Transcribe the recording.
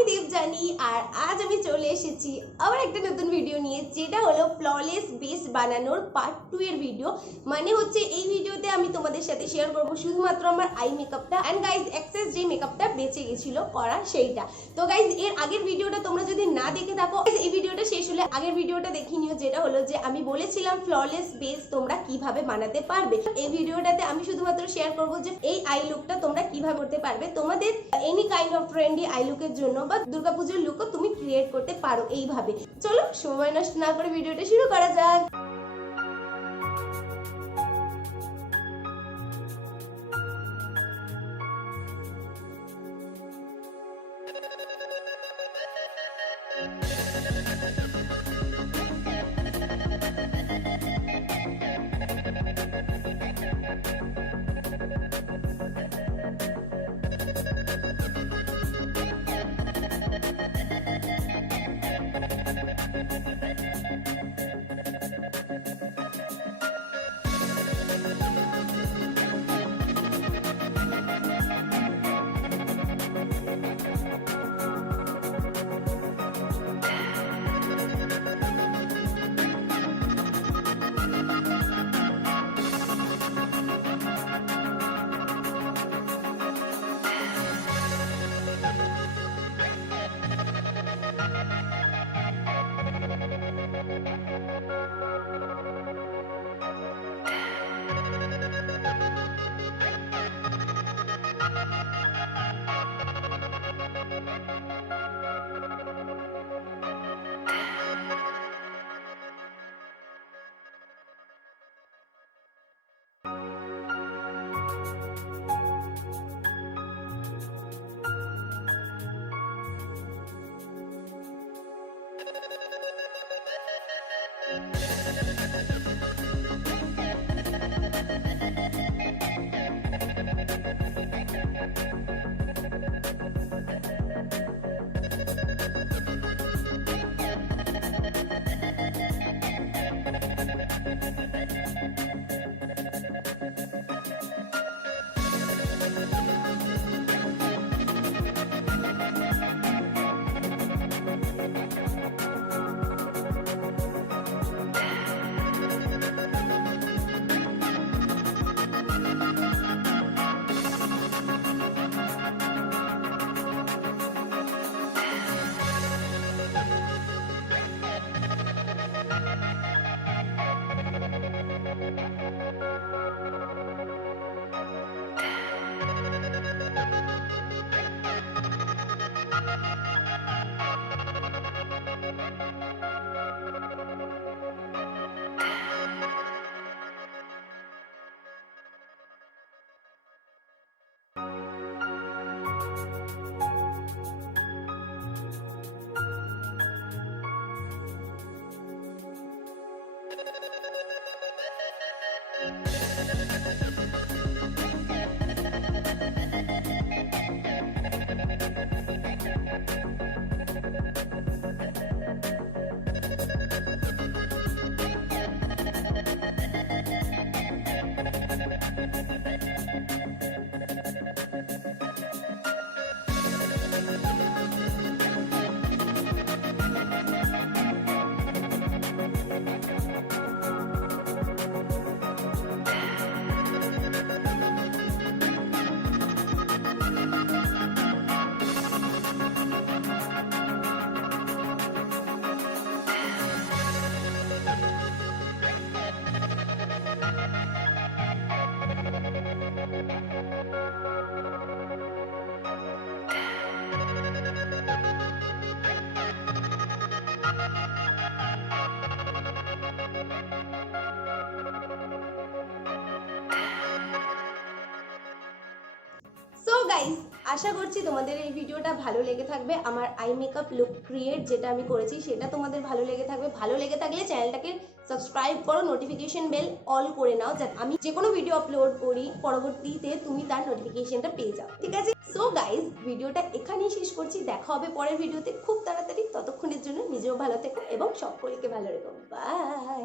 আমি দেবজানি আর আজ আমি চলে এসেছি আবার একটা নতুন ভিডিও নিয়ে, যেটা হলো ফ্ললেস বেস বানানোর পার্ট 2 এর ভিডিও। মানে হচ্ছে এই ভিডিওতে আমি তোমাদের সাথে শেয়ার করব শুধুমাত্র আমার আই মেকআপটা এন্ড গাইজ এক্সেস যে মেকআপটা বেঁচে গেছিল করা সেইটা। তো গাইজ এর আগের ভিডিওটা তোমরা যদি না দেখে থাকো, এই ভিডিওটা শেষ হলে আগের ভিডিওটা দেখে নিও, যেটা হলো যে আমি বলেছিলাম ফ্ললেস বেস তোমরা কিভাবে বানাতে পারবে। এই ভিডিওটাতে আমি শুধুমাত্র শেয়ার করব যে এই আই লুকটা তোমরা কিভাবে করতে পারবে তোমাদের any kind of trendy I লুকের জন্য, বা দুর্গাপুজোর লুকও তুমি ক্রিয়েট করতে পারো এইভাবে। চলো সময় নষ্ট না করে ভিডিওটা শুরু করা যাক। সো গাইস, আশা করছি তোমাদের এই ভিডিওটা ভালো লেগে থাকবে। আমার আই মেকআপ লুক ক্রিয়েট যেটা আমি করেছি সেটা তোমাদের ভালো লেগে থাকবে। ভালো লেগে থাকলে চ্যানেলটাকে সাবস্ক্রাইব করো, নোটিফিকেশন বেল অল করে নাও, যাতে আমি যে কোনো ভিডিও আপলোড করি পরবর্তীতে তুমি তার নোটিফিকেশনটা পেয়ে যাও, ঠিক আছে? সো গাইস, ভিডিওটা এখানেই শেষ করছি। দেখা হবে পরের ভিডিওতে খুব তাড়াতাড়ি। ততক্ষণের জন্য নিজেও ভালো থেকো এবং সকলকে ভালো রেখো। বাই।